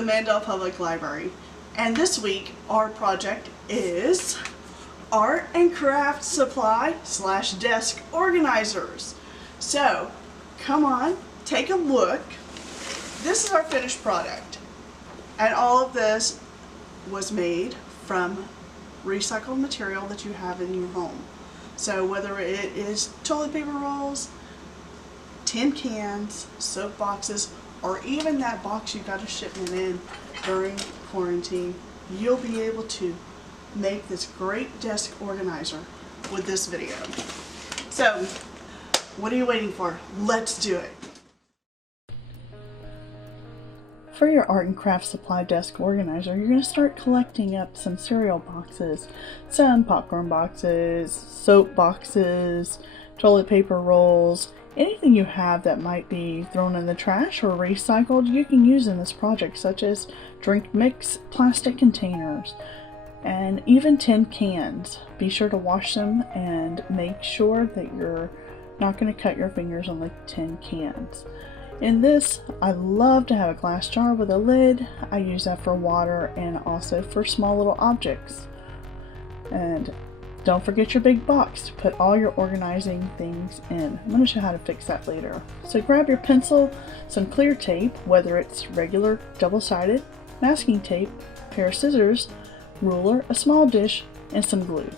the Mandel Public Library, and this week our project is art and craft supply / desk organizers. So come on, take a look. This is our finished product, and all of this was made from recycled material that you have in your home. So whether it is toilet paper rolls, tin cans, soap boxes, or even that box you got a shipment in during quarantine, you'll be able to make this great desk organizer with this video. So what are you waiting for? Let's do it. For your art and craft supply desk organizer, you're going to start collecting up some cereal boxes, some popcorn boxes, soap boxes, toilet paper rolls, anything you have that might be thrown in the trash or recycled you can use in this project, such as drink mix, plastic containers, and even tin cans. Be sure to wash them and make sure that you're not going to cut your fingers on the tin cans. In this, I love to have a glass jar with a lid. I use that for water and also for small little objects. And don't forget your big box to put all your organizing things in. I'm going to show you how to fix that later. So grab your pencil, some clear tape, whether it's regular double-sided, masking tape, a pair of scissors, ruler, a small dish, and some glue.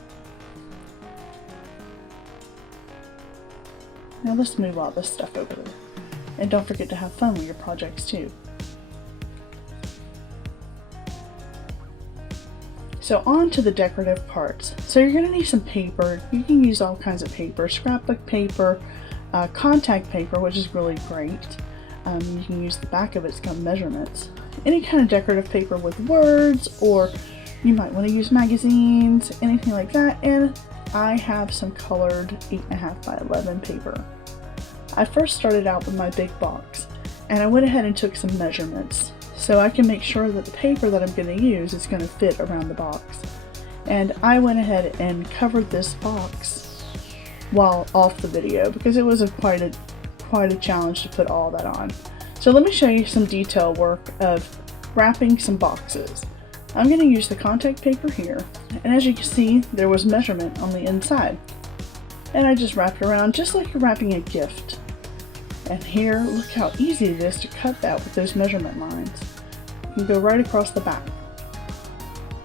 Now let's move all this stuff over there. And don't forget to have fun with your projects too. So on to the decorative parts. So you're going to need some paper. You can use all kinds of paper, scrapbook paper, contact paper, which is really great. You can use the back of it, it's got measurements. Any kind of decorative paper with words, or you might want to use magazines, anything like that. And I have some colored 8.5 by 11 paper. I first started out with my big box, and I went ahead and took some measurements so I can make sure that the paper that I'm going to use is going to fit around the box. And I went ahead and covered this box while off the video because it was quite a challenge to put all that on. So let me show you some detail work of wrapping some boxes. I'm going to use the contact paper here, and as you can see, there was measurement on the inside. And I just wrapped it around just like you're wrapping a gift. And here, look how easy it is to cut that with those measurement lines. You can go right across the back.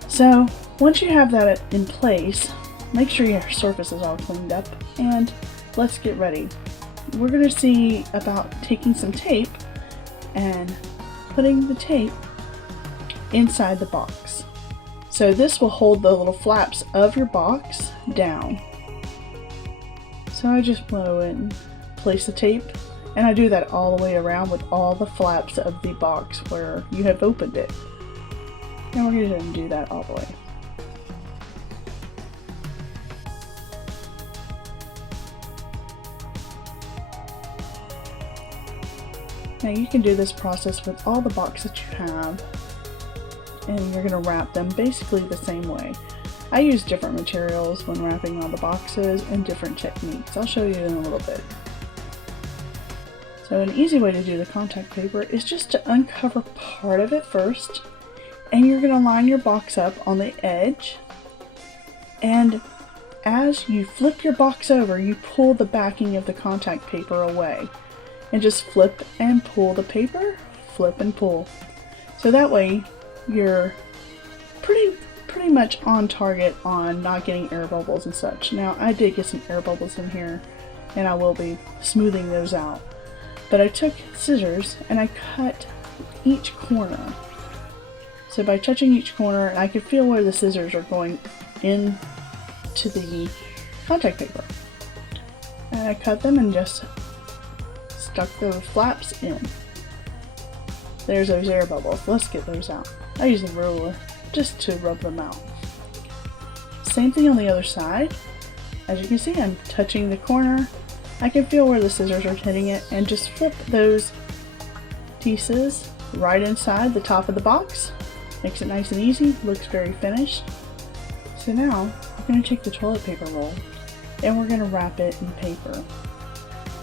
So once you have that in place, make sure your surface is all cleaned up, and let's get ready. We're going to see about taking some tape and putting the tape inside the box. So this will hold the little flaps of your box down. So I just go and place the tape, and I do that all the way around with all the flaps of the box where you have opened it. And we're going to do that all the way. Now you can do this process with all the boxes that you have, and you're going to wrap them basically the same way. I use different materials when wrapping all the boxes and different techniques. I'll show you in a little bit. So an easy way to do the contact paper is just to uncover part of it first, and you're going to line your box up on the edge, and as you flip your box over, you pull the backing of the contact paper away, and just flip and pull the paper, flip and pull. So that way you're pretty much on target on not getting air bubbles and such. Now I did get some air bubbles in here, and I will be smoothing those out. But I took scissors and I cut each corner. So by touching each corner, I could feel where the scissors are going into the contact paper. And I cut them and just stuck the flaps in. There's those air bubbles. Let's get those out. I use a ruler just to rub them out. Same thing on the other side. As you can see, I'm touching the corner. I can feel where the scissors are hitting it, and just flip those pieces right inside the top of the box. Makes it nice and easy, looks very finished. So now we're going to take the toilet paper roll and we're going to wrap it in paper.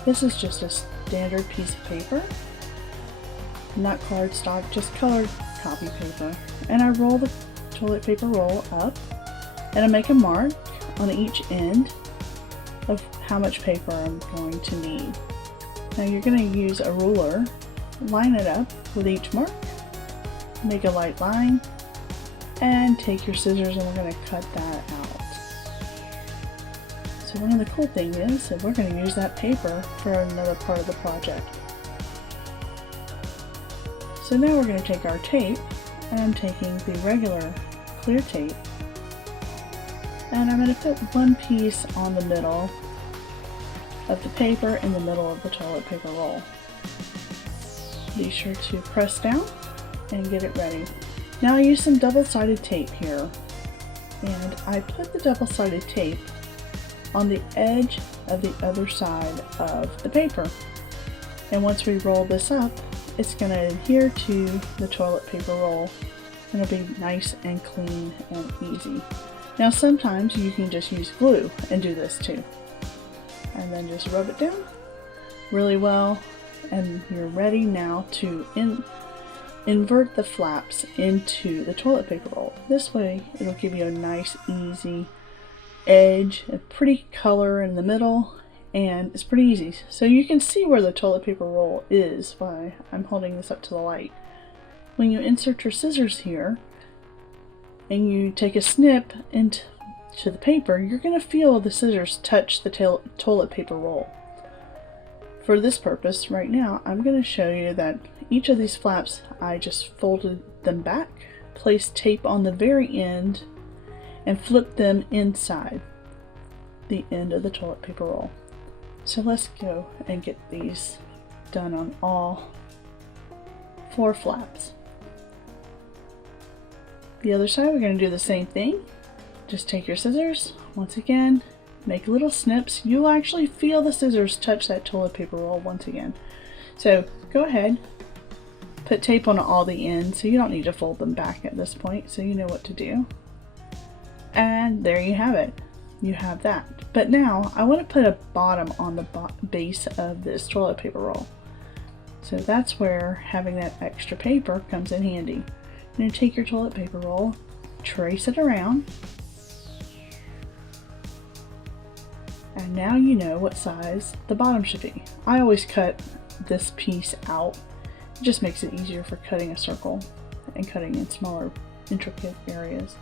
This is just a standard piece of paper, not cardstock, just colored copy paper, and I roll the toilet paper roll up, and I make a mark on each end of how much paper I'm going to need. Now you're going to use a ruler, line it up with each mark, make a light line, and take your scissors, and we're going to cut that out. So one of the cool things is that we're going to use that paper for another part of the project. So now we're going to take our tape, and I'm taking the regular clear tape, and I'm going to put one piece on the middle of the paper in the middle of the toilet paper roll. Be sure to press down and get it ready. Now I use some double-sided tape here, and I put the double-sided tape on the edge of the other side of the paper. And once we roll this up, it's going to adhere to the toilet paper roll, and it'll be nice and clean and easy. Now sometimes you can just use glue and do this too. And then just rub it down really well, and you're ready now to invert the flaps into the toilet paper roll. This way it'll give you a nice easy edge, a pretty color in the middle, and it's pretty easy. So you can see where the toilet paper roll is by I'm holding this up to the light. When you insert your scissors here and you take a snip into the paper, you're going to feel the scissors touch the toilet paper roll. For this purpose right now, I'm going to show you that each of these flaps, I just folded them back, placed tape on the very end, and flipped them inside the end of the toilet paper roll. So let's go and get these done on all 4 flaps. The other side, we're going to do the same thing. Just take your scissors, once again, make little snips. You'll actually feel the scissors touch that toilet paper roll once again. So go ahead, put tape on all the ends, so you don't need to fold them back at this point, so you know what to do. And there you have it. You have that. But now I want to put a bottom on the base of this toilet paper roll. So that's where having that extra paper comes in handy. You're going to take your toilet paper roll, trace it around, and now you know what size the bottom should be. I always cut this piece out. It just makes it easier for cutting a circle and cutting in smaller, intricate areas.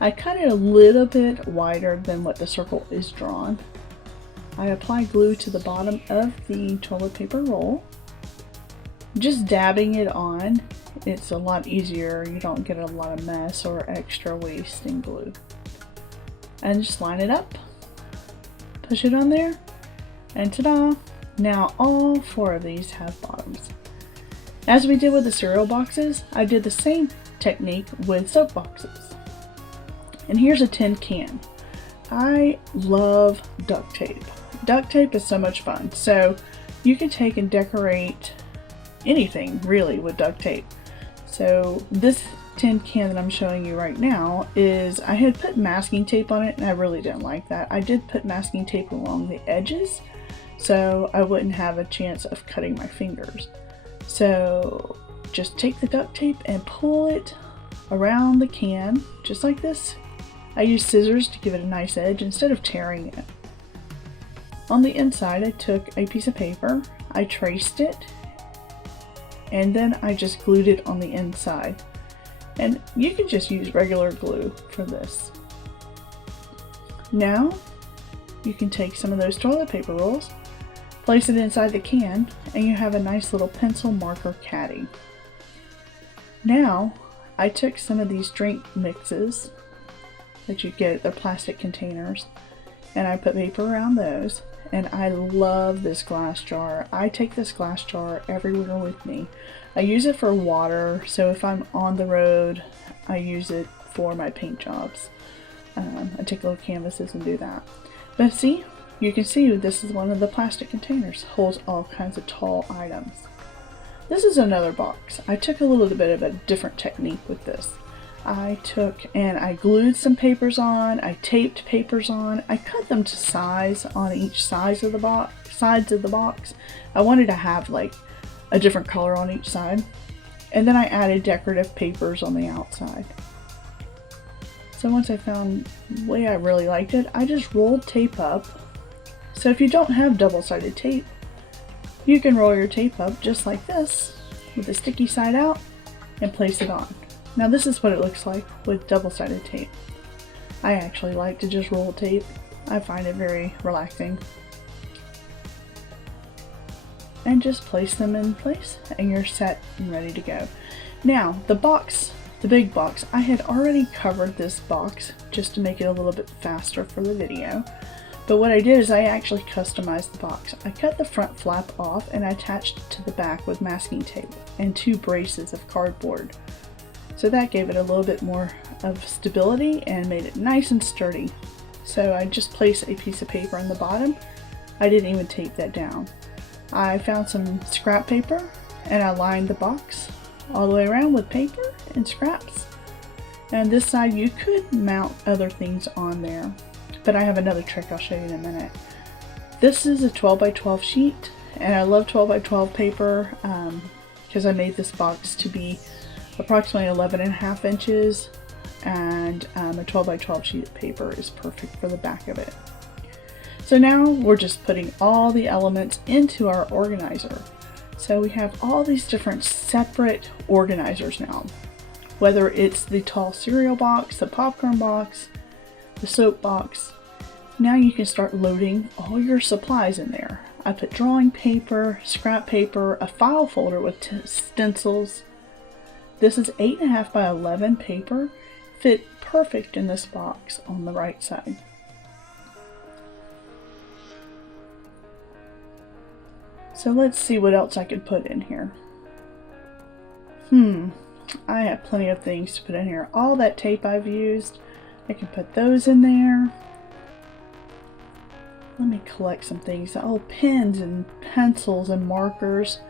I cut it a little bit wider than what the circle is drawn. I apply glue to the bottom of the toilet paper roll. Just dabbing it on, it's a lot easier. You don't get a lot of mess or extra waste in glue. And just line it up, push it on there, and ta-da! Now all 4 of these have bottoms. As we did with the cereal boxes, I did the same technique with soap boxes. And here's a tin can. I love duct tape. Duct tape is so much fun. So you can take and decorate anything really with duct tape. So this tin can that I'm showing you right now is, I had put masking tape on it and I really didn't like that. I did put masking tape along the edges so I wouldn't have a chance of cutting my fingers. So just take the duct tape and pull it around the can just like this. I used scissors to give it a nice edge instead of tearing it. On the inside, I took a piece of paper, I traced it, and then I just glued it on the inside. And you can just use regular glue for this. Now, you can take some of those toilet paper rolls, place it inside the can, and you have a nice little pencil marker caddy. Now, I took some of these drink mixes that you get, they're plastic containers, and I put paper around those, and I love this glass jar. I take this glass jar everywhere with me. I use it for water, so if I'm on the road, I use it for my paint jobs. I take little canvases and do that. But see, you can see this is one of the plastic containers, holds all kinds of tall items. This is another box. I took a little bit of a different technique with this. I took and I glued some papers on, I taped papers on, I cut them to size on each sides of the box. I wanted to have like a different color on each side. And then I added decorative papers on the outside. So once I found the way I really liked it, I just rolled tape up. So if you don't have double-sided tape, you can roll your tape up just like this with the sticky side out and place it on. Now this is what it looks like with double-sided tape. I actually like to just roll tape. I find it very relaxing. And just place them in place and you're set and ready to go. Now the box, the big box, I had already covered this box just to make it a little bit faster for the video. But what I did is I actually customized the box. I cut the front flap off and I attached it to the back with masking tape and 2 braces of cardboard. So that gave it a little bit more of stability and made it nice and sturdy. So I just placed a piece of paper on the bottom. I didn't even tape that down. I found some scrap paper and I lined the box all the way around with paper and scraps. And this side you could mount other things on there, but I have another trick I'll show you in a minute. This is a 12 by 12 sheet and I love 12 by 12 paper because I made this box to be approximately 11.5 inches, and a 12 by 12 sheet of paper is perfect for the back of it. So now we're just putting all the elements into our organizer. So we have all these different separate organizers now, whether it's the tall cereal box, the popcorn box, the soap box. Now you can start loading all your supplies in there. I put drawing paper, scrap paper, a file folder with stencils. This is 8.5 by 11 paper, fit perfect in this box on the right side. So let's see what else I could put in here. I have plenty of things to put in here. All that tape I've used, I can put those in there. Let me collect some things. Oh, pens and pencils and markers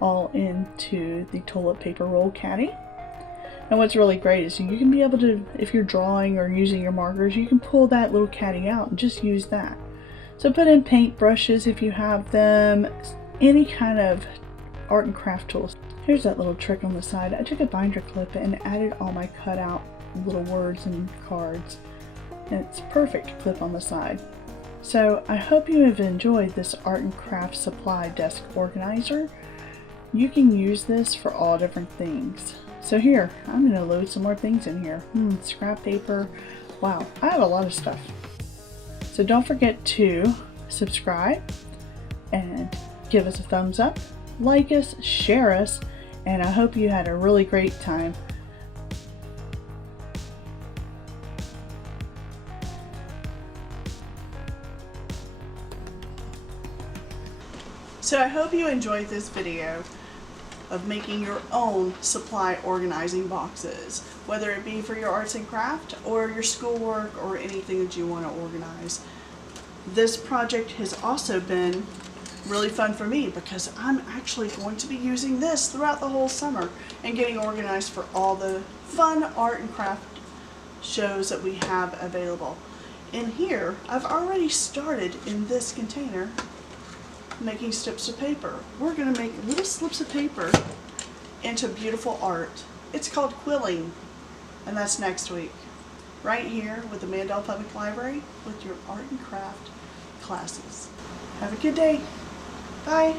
all into the toilet paper roll caddy. And what's really great is you can be able to, if you're drawing or using your markers, you can pull that little caddy out and just use that. So put in paint brushes if you have them, any kind of art and craft tools. Here's that little trick on the side. I took a binder clip and added all my cutout little words and cards. And it's perfect to clip on the side. So I hope you have enjoyed this art and craft supply desk organizer. You can use this for all different things. So here, I'm going to load some more things in here. Scrap paper. Wow, I have a lot of stuff. So don't forget to subscribe and give us a thumbs up, like us, share us, and I hope you had a really great time. So I hope you enjoyed this video of making your own supply organizing boxes, whether it be for your arts and craft or your schoolwork or anything that you want to organize. This project has also been really fun for me because I'm actually going to be using this throughout the whole summer and getting organized for all the fun art and craft shows that we have available. In here, I've already started in this container making slips of paper. We're going to make little slips of paper into beautiful art. It's called quilling, and that's next week. Right here with the Mandel Public Library with your art and craft classes. Have a good day. Bye.